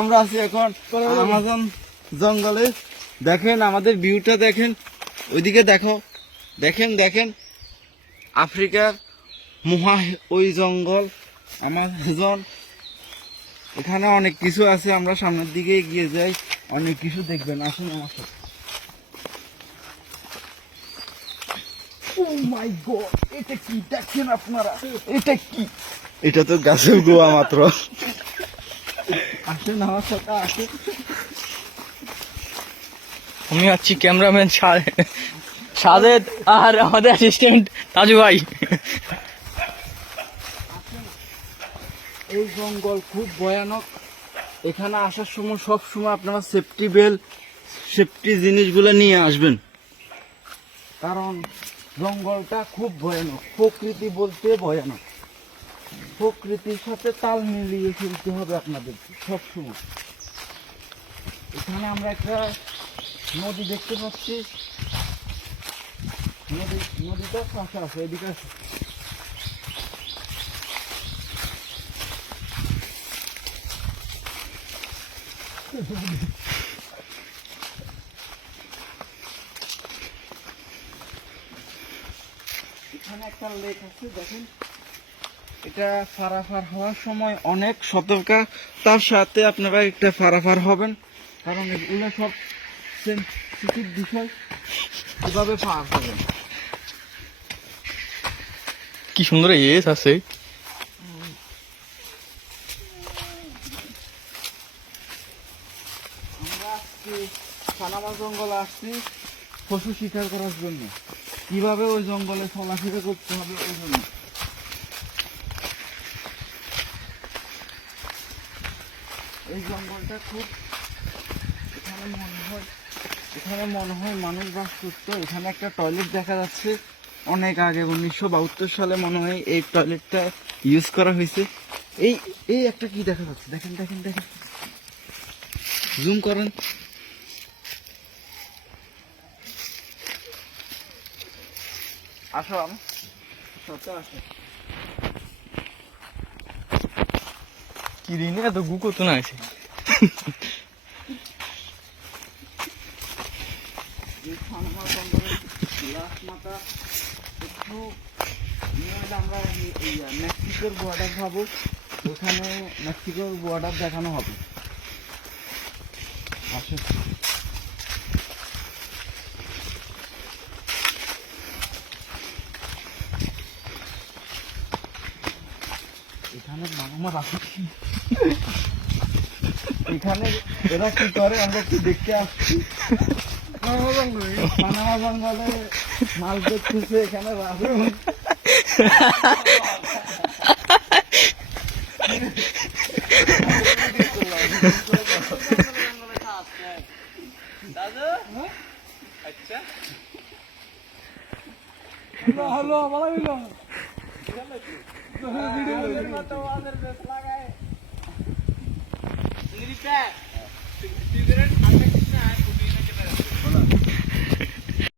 আমরা আছি এখন আমাজন জঙ্গলে। দেখেন আমাদের ভিউটা, দেখেন ওইদিকে দেখো, দেখেন দেখেন আফ্রিকার মহা ওই জঙ্গল আমাজন। এখানে অনেক কিছু আছে, আমরা সামনের দিকে এগিয়ে যাই, অনেক কিছু দেখবেন, আসুন আমার সাথে। ও মাই গড, এটা কি দেখেন আপনারা, এটা কি? এটা তো গাছের গোয়া মাত্র। আসেন আমার সাথে, আসেন। আমি আছি ক্যামেরাম্যান সাদেদ আর আমাদের অ্যাসিস্ট্যান্ট তাজু ভাই। এই জঙ্গল খুব ভয়ানক। এখানে আসার সময় সব সময় আপনারা সেফটি বেল্ট, সেফটি জিনিসগুলো নিয়ে আসবেন, কারণ জঙ্গলটা খুব ভয়ানক। প্রকৃতি বলতে ভয়ানক, প্রকৃতির সাথে তাল মিলিয়ে চলতে হবে আপনাদের সব সময়। এখানে আমরা একটা নদী দেখতে পাচ্ছি, নদীটা পাশে আছে, এদিকে আছে। এখানে একটা লেক আছে, দেখেন। এটা পারাপার হওয়ার সময় অনেক সতর্কতার সাথে আপনারা একটা পারাপার হবেন, কারণ এগুলো সব সেন্সিটিভ বিষয়, কিভাবে পার হবেন। কি সুন্দর ইয়েস আছে। আমরা আজকে পানামা জঙ্গলে আসছি পশু শিকার করার জন্য, কিভাবে ওই জঙ্গলে চলাফেরা করতে হবে ওই জন্য। এই জঙ্গলটা খুব, এখানে মনে হয় মানুষ বাস করতো। এখানে একটা টয়লেট দেখা যাচ্ছে, অনেক আগে 1972 সালে মনে হয় এই টয়লেটটা ইউজ করা হয়েছে। এই এই একটা কি দেখা যাচ্ছে, দেখেন দেখেন দেখেন, জুম করেন। আসো সাথে আসো। কি দিন এত গু কত না আছে। আমরা মেক্সিকোর বর্ডার পাবো, ওখানে মেক্সিকোর বর্ডার দেখানো হবে। আসে এখানে মামা আসছি, এখানে এরা কি করে আমরা কি দেখতে আসছি। পানামা জঙ্গলে মাছ দেখতেছে, এখানে রাজু হলো ভালো হইলো ভিডিও